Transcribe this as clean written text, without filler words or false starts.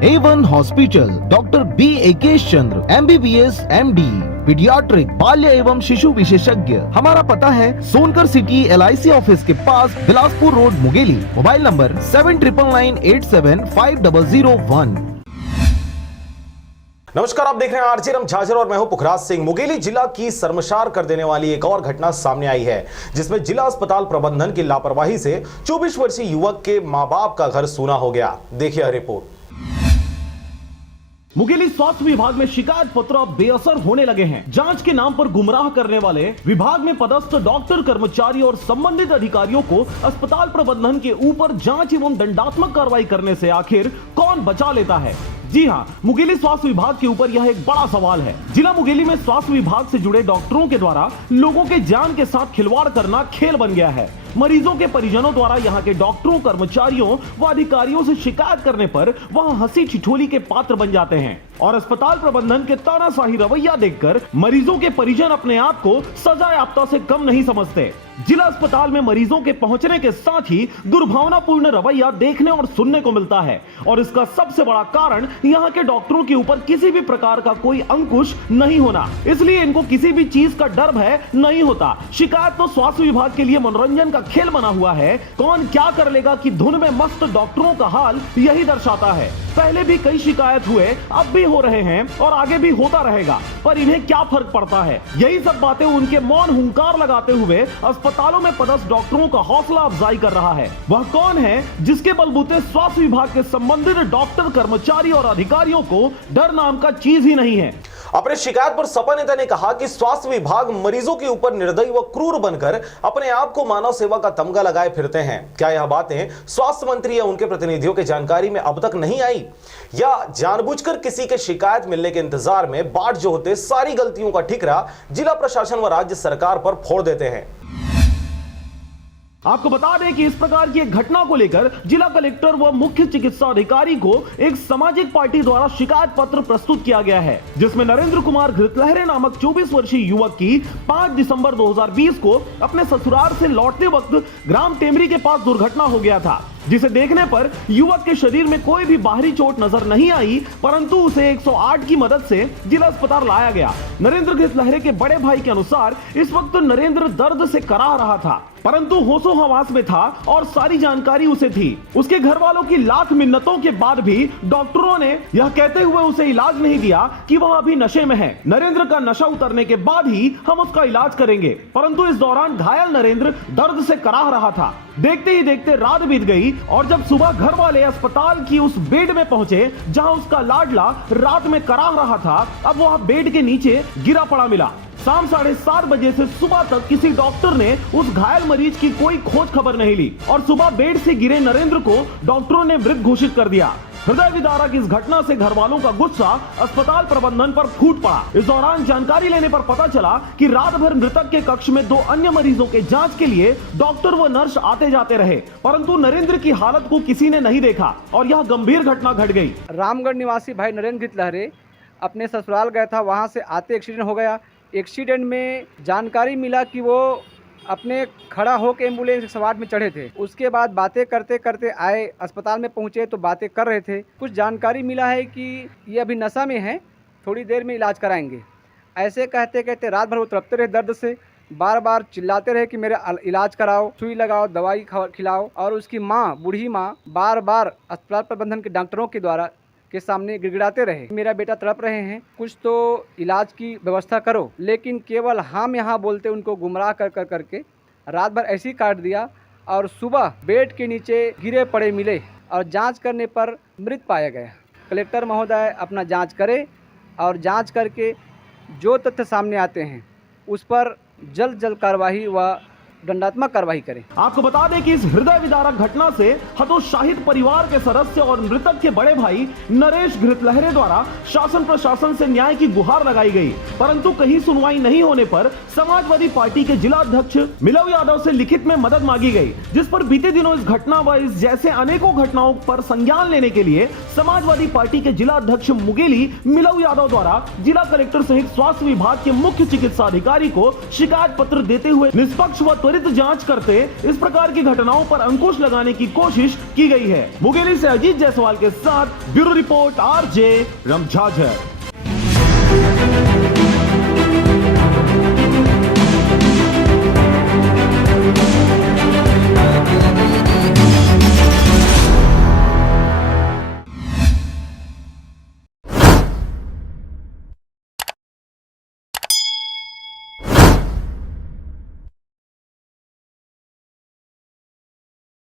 A1 hospital, doctor B एकेश चंद्र, MBBS MD, paediatric, बाल्य एवं शिशु विशेषज्ञ। हमारा पता है सोनकर सिटी LIC ऑफिस के पास, Bilaspur road, Mungeli. Mobile number 7999875001। नमस्कार, आप देख रहे हैं आरजे रम झाझर और मैं हूं पुखराज सिंह। मुंगेली जिला की शर्मसार कर देने वाली एक और घटना सामने आई है, जिसमें जिला अस्पताल प्रबंधन की लापरवाही से 24 वर्षीय युवक के मां बाप का घर सूना हो गया। देखिए रिपोर्ट। मुंगेली स्वास्थ्य विभाग में शिकायत पत्र अब बेअसर होने लगे हैं। जांच के नाम पर गुमराह करने वाले विभाग में पदस्थ डॉक्टर, कर्मचारी और संबंधित अधिकारियों को अस्पताल प्रबंधन के ऊपर जांच एवं दंडात्मक कार्रवाई करने से आखिर कौन बचा लेता है? जी हां, मुंगेली स्वास्थ्य विभाग के ऊपर यह एक बड़ा सवाल है। जिला मुंगेली में स्वास्थ्य विभाग से जुड़े डॉक्टरों के द्वारा लोगों के जान के साथ खिलवाड़ करना खेल बन गया है। मरीजों के परिजनों द्वारा यहां के डॉक्टरों, कर्मचारियों व अधिकारियों से शिकायत करने पर वह हंसी ठिठोली के पात्र बन जाते हैं और अस्पताल प्रबंधन के तानाशाही रवैया देखकर मरीजों के परिजन अपने आप को सजायाफ्ता से कम नहीं समझते। जिला अस्पताल में मरीजों के पहुंचने के साथ ही दुर्भावनापूर्ण रवैया देखने और सुनने को मिलता है और इसका सबसे बड़ा कारण यहाँ के डॉक्टरों के ऊपर किसी भी प्रकार का कोई अंकुश नहीं होना, इसलिए इनको किसी भी चीज का डर भय नहीं होता। शिकायत तो स्वास्थ्य विभाग के लिए मनोरंजन का खेल बना हुआ है। कौन क्या कर लेगा कि धुन में मस्त डॉक्टरों का हाल यही दर्शाता है। पहले भी कई शिकायत हुए, अब भी हो रहे हैं और आगे भी होता रहेगा, पर इन्हें क्या फर्क पड़ता है? यही सब बातें उनके मौन हुंकार लगाते हुए अस्पतालों में पदस्थ डॉक्टरों का हौसला अफजाई कर रहा है। वह कौन है जिसके बलबूते स्वास्थ्य विभाग के संबंधित डॉक्टर, कर्मचारी और अधिकारियों को डर नाम का चीज ही नहीं है? अपने शिकायत पर सपा नेता ने कहा कि स्वास्थ्य विभाग मरीजों के ऊपर निर्दयी व क्रूर बनकर अपने आप को मानव सेवा का तमगा लगाए फिरते हैं। क्या यह बातें स्वास्थ्य मंत्री या उनके प्रतिनिधियों की जानकारी में अब तक नहीं आई, या जानबूझकर किसी के शिकायत मिलने के इंतजार में बाट जो होते सारी गलतियों का ठिकरा जिला प्रशासन व राज्य सरकार पर फोड़ देते हैं? आपको बता दें कि इस प्रकार की एक घटना को लेकर जिला कलेक्टर व मुख्य चिकित्सा अधिकारी को एक सामाजिक पार्टी द्वारा शिकायत पत्र प्रस्तुत किया गया है, जिसमें नरेंद्र कुमार घृतलहरे नामक 24 वर्षीय युवक की 5 दिसंबर 2020 को अपने ससुराल से लौटते वक्त ग्राम टेमरी के पास दुर्घटना हो गया था, जिसे देखने पर युवक के शरीर में कोई भी बाहरी चोट नजर नहीं आई, परंतु उसे 108 की मदद से जिला अस्पताल लाया गया। नरेंद्र घृतलहरे के बड़े भाई के अनुसार इस वक्त नरेंद्र दर्द से कराह रहा था, परंतु होशो हवास में था और सारी जानकारी उसे थी। उसके घर वालों की लाख मिन्नतों के बाद भी डॉक्टरों ने यह कहते हुए उसे इलाज नहीं दिया कि वह अभी नशे में है। नरेंद्र का नशा उतरने के बाद ही हम उसका इलाज करेंगे, परंतु इस दौरान घायल नरेंद्र दर्द से कराह रहा था। देखते ही देखते रात बीत गई और जब सुबह घर वाले अस्पताल की उस बेड में पहुंचे जहां उसका लाडला रात में कराह रहा था, अब वह बेड के नीचे गिरा पड़ा मिला। शाम 7:30 बजे से सुबह तक किसी डॉक्टर ने उस घायल मरीज की कोई खोज खबर नहीं ली और सुबह बेड से गिरे नरेंद्र को डॉक्टरों ने मृत घोषित कर दिया। हृदय विदारक इस घटना से घर वालों का गुस्सा अस्पताल प्रबंधन पर फूट पड़ा। इस दौरान जानकारी लेने पर पता चला कि रात भर मृतक के कक्ष में 2 अन्य मरीजों के जांच के लिए डॉक्टर व नर्स आते जाते रहे, परंतु नरेंद्र की हालत को किसी ने नहीं देखा और यह गंभीर घटना घट गई। रामगढ़ निवासी भाई नरेंद्र घृतलहरे अपने ससुराल गया था, वहाँ से आते एक्सीडेंट हो गया। एक्सीडेंट में जानकारी मिला कि वो अपने खड़ा होकर एम्बुलेंस वार्ड में चढ़े थे। उसके बाद बातें करते करते आए, अस्पताल में पहुंचे तो बातें कर रहे थे। कुछ जानकारी मिला है कि ये अभी नशा में है, थोड़ी देर में इलाज कराएंगे। ऐसे कहते कहते रात भर वो तड़पते रहे दर्द से, बार बार चिल्लाते रहे कि मेरा इलाज कराओ, सुई लगाओ, दवाई खिलाओ। और उसकी माँ, बूढ़ी माँ, बार बार अस्पताल प्रबंधन के डॉक्टरों के द्वारा के सामने गिड़गिड़ाते रहे, मेरा बेटा तड़प रहे हैं, कुछ तो इलाज की व्यवस्था करो। लेकिन केवल हम यहाँ बोलते उनको गुमराह कर करके रात भर ऐसे ही काट दिया और सुबह बेड के नीचे गिरे पड़े मिले और जांच करने पर मृत पाया गया। कलेक्टर महोदय अपना जांच करे और जांच करके जो तथ्य सामने आते हैं उस पर जल्द कार्रवाई व दंडात्मक कार्रवाई करें। आपको बता दें कि इस हृदय विदारक घटना से हतोत्साहित परिवार के सदस्य और मृतक के बड़े भाई नरेश घृतलहरे द्वारा शासन प्रशासन से न्याय की गुहार लगाई गई, परंतु कहीं सुनवाई नहीं होने पर समाजवादी पार्टी के जिला अध्यक्ष मिलव यादव से लिखित में मदद मांगी गई, जिस पर बीते दिनों इस घटना व इस जैसे अनेकों घटनाओं पर संज्ञान लेने के लिए समाजवादी पार्टी के जिला अध्यक्ष मुंगेली मिलव यादव द्वारा जिला कलेक्टर सहित स्वास्थ्य विभाग के मुख्य चिकित्सा अधिकारी को शिकायत पत्र देते हुए निष्पक्ष व त्वरित जांच करते इस प्रकार की घटनाओं पर अंकुश लगाने की कोशिश की गई है। मुंगेली से अजीत जायसवाल के साथ ब्यूरो रिपोर्ट आरजे रमझाझर।